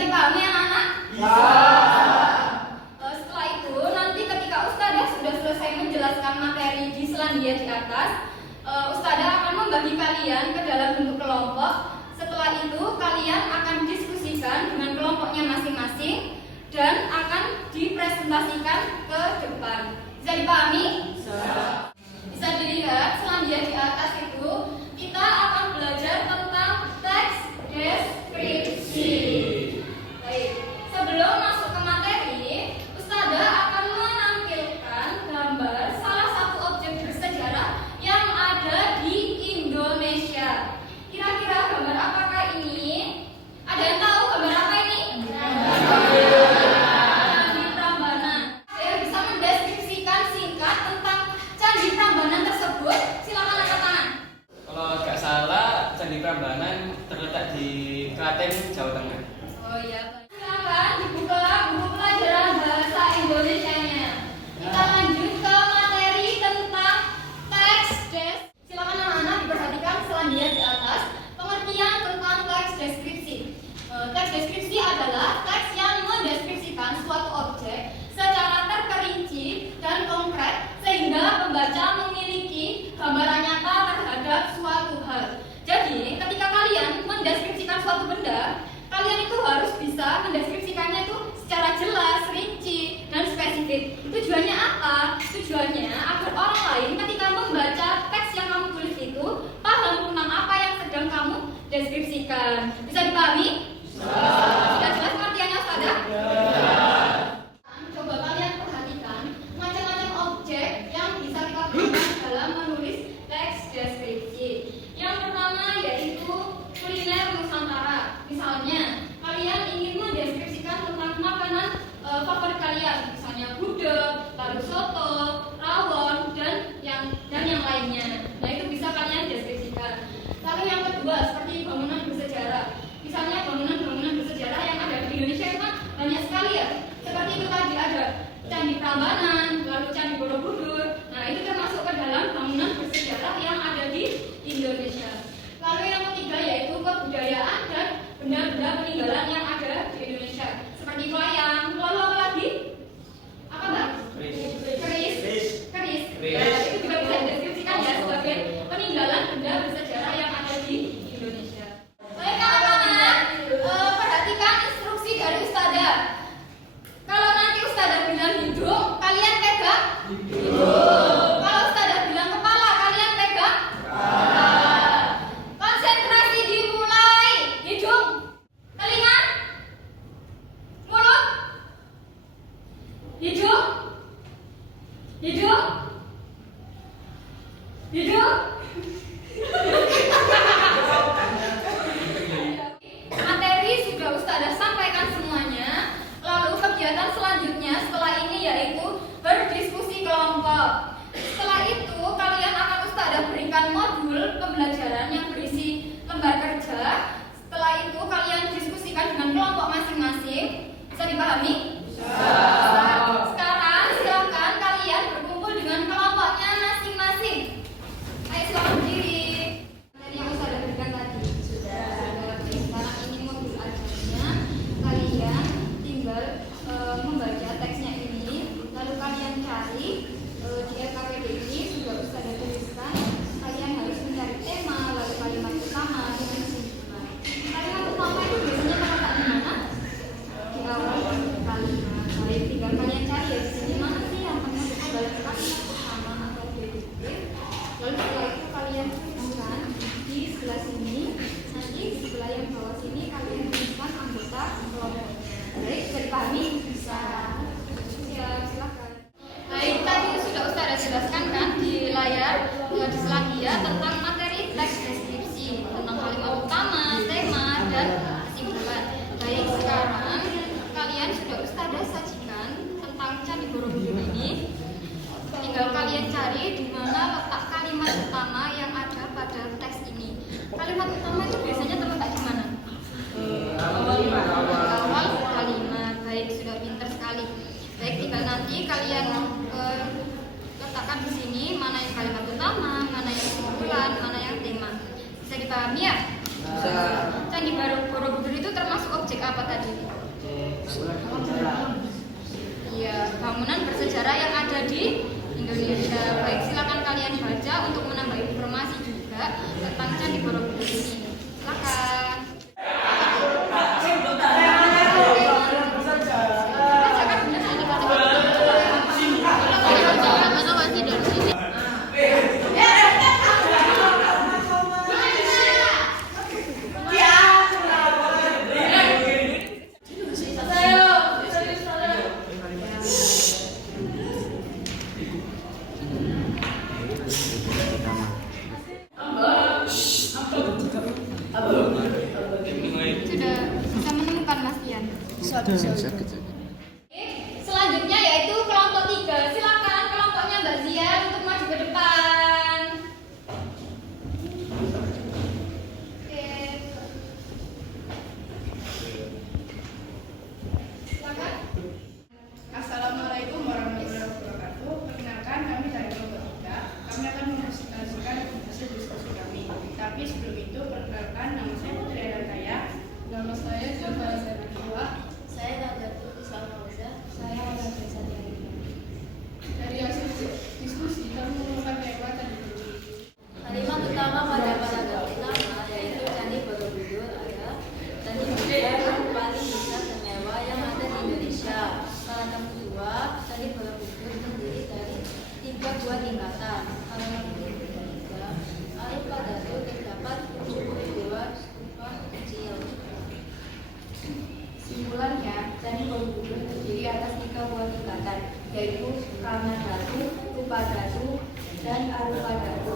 dipahami anak-anak? Bisa. Setelah itu nanti ketika Ustadzah sudah selesai menjelaskan materi di Selandia di atas, Ustadzah akan membagi kalian ke dalam bentuk kelompok. Setelah itu kalian akan diskusikan dengan kelompoknya masing-masing dan akan dipresentasikan ke depan. Bisa dipahami? Bisa. Bisa dilihat Selandia di atas itu kita akan belajar tentang teks deskripsi. Baik, sebelum masuk ke materi, Ustadzah akan menampilkan gambar salah satu objek bersejarah yang ada di Indonesia. Kira-kira gambar apakah ini? Ada yang tahu gambar apa ini? Candi Prambanan. Saya bisa mendeskripsikan singkat tentang Candi Prambanan tersebut. Silakan angkat tangan. Kalau nggak salah, Candi Prambanan terletak di Klaten, Jawa Tengah. Oh iya, silakan dibuka buku pelajaran bahasa Indonesianya. Kita lanjut ke materi tentang teks des. Silakan anak-anak diperhatikan Selandia di atas. Pengertian tentang teks deskripsi. Teks deskripsi adalah teks yang mendeskripsikan suatu objek secara terperinci dan konkret sehingga pembaca memiliki gambaran nyata terhadap suatu hal. Jadi, ketika kalian mendeskripsikan suatu benda, kalian itu harus bisa mendeskripsikannya itu secara jelas, rinci, dan spesifik. Tujuannya apa? Tujuannya agar orang lain ketika membaca teks yang kamu tulis itu paham tentang apa yang sedang kamu deskripsikan. Bisa dipahami? Sudah jelas pengertiannya, Ustadzah? Coba kalian perhatikan macam-macam objek yang bisa kita gunakan dalam menulis teks deskripsi. Yang pertama yaitu kuliner Nusantara. Misalnya, kalian ingin mendeskripsikan tentang makanan favorit kalian, misalnya gudeg, lalu soto, rawon, dan yang lainnya. Nah, itu bisa kalian deskripsikan. Lalu yang kedua seperti bangunan bersejarah. Misalnya bangunan-bangunan bersejarah yang ada di Indonesia itu kan banyak sekali ya. Seperti itu tadi ada Candi Prambanan, lalu Candi Borobudur. Nah, itu termasuk ke dalam bangunan bersejarah yang ada di Indonesia. Lalu yang ketiga yaitu kebudayaan dan benda-benda peninggalan yang ada di Indonesia. Seperti wayang, lalu apa lagi? Apa, Mbak? Keris. Nah, itu juga bisa dideskripsikan ya sebagai peninggalan benda bersejarah yang ada di Indonesia. Baik anak-anak, perhatikan instruksi dari Ustadzah. Kalau nanti Ustadzah bilang hidung, kalian pegang hidung. Kalau Ustadzah bilang kepala, kalian pegang kepala. Konsentrasi dimulai. Hidung, telinga, mulut, hidung, hidung, hidung. Materi sudah Ustadzah sampaikan semuanya. Lalu kegiatan selanjutnya setelah ini yaitu berdiskusi kelompok. Setelah itu kalian akan Ustadzah berikan modul pembelajaran yang berisi lembar kerja. Setelah itu kalian diskusikan dengan kelompok masing-masing. Bisa dipahami? Bisa. Sekarang silakan kalian berkumpul dengan kelompoknya masing-masing. Ayo silakan berdiri. Materi yang Ustadzah berikan tadi sudah. Oke, sekarang ini modul ajarnya. Kalian tinggal membaca teksnya ini, lalu kalian cari di LKPD ini sudah Ustadzah tuliskan. Kalian harus mencari tema, lalu kalimat utama dengan kesimpulan. Kalimat utama itu biasanya terletak di mana? Di awal kalimat. Baik, tinggal kalian cari ya di sini mana sih yang termasuk dalam kalimat utama atau deskriptif. Lalu setelah itu kalian tuliskan di sebelah sini. Nanti di sebelah yang bawah sini kalian tuliskan anggota kelompoknya. Baik, bisa dipahami? Bisa. Ya, silakan. Baik, tadi sudah Ustadzah jelaskan kan di layar di Selandia tentang materi teks deskripsi, tentang kalimat utama, tema, dan kesimpulan. Baik, sekarang kalian sudah Ustadzah sajikan tentang Candi Borobudur ini. Tinggal kalian cari di mana letak kalimat utama yang ada pada teks ini. Kalimat utama itu biasanya terletak di mana? Awal kalimat. Baik, sudah pintar sekali. Iya, bangunan bersejarah yang ada di Indonesia. Baik, silakan kalian baca untuk menambah informasi juga tentang Candi Borobudur ini. Silakan. Sudah bisa menemukan Mas Ian. Selanjutnya yaitu kelompok 3. Silakan kelompoknya Mbak Zia untuk maju ke depan. Oke. Silakan. Assalamualaikum warahmatullahi wabarakatuh. Perkenalkan, kami dari kelompok 3. Kami akan mempresentasikan hasil diskusi kami. Tapi sebelum itu, perkenalkan, nama saya Putri Adantaya. Nama saya Jova Zerua. Saya Nazatul Islam Mauza. Saya Adantaya Sadiari. Dari hasil diskusi, kami menemukan tema tadi. Kalimat utama pada paragraf pertama yaitu Candi Borobudur adalah candi budaya yang paling besar dan mewah yang ada di Indonesia. Paragraf kedua, Candi Borobudur terdiri dari 3 buah tingkatan. Paragraf ketiga, air padatu terdapat 72 stupa kecil. Simpulannya, Candi Borobudur terdiri atas 3 buah tingkatan, yaitu Kamar Datu, Rupa Datu, dan Arupa Datu.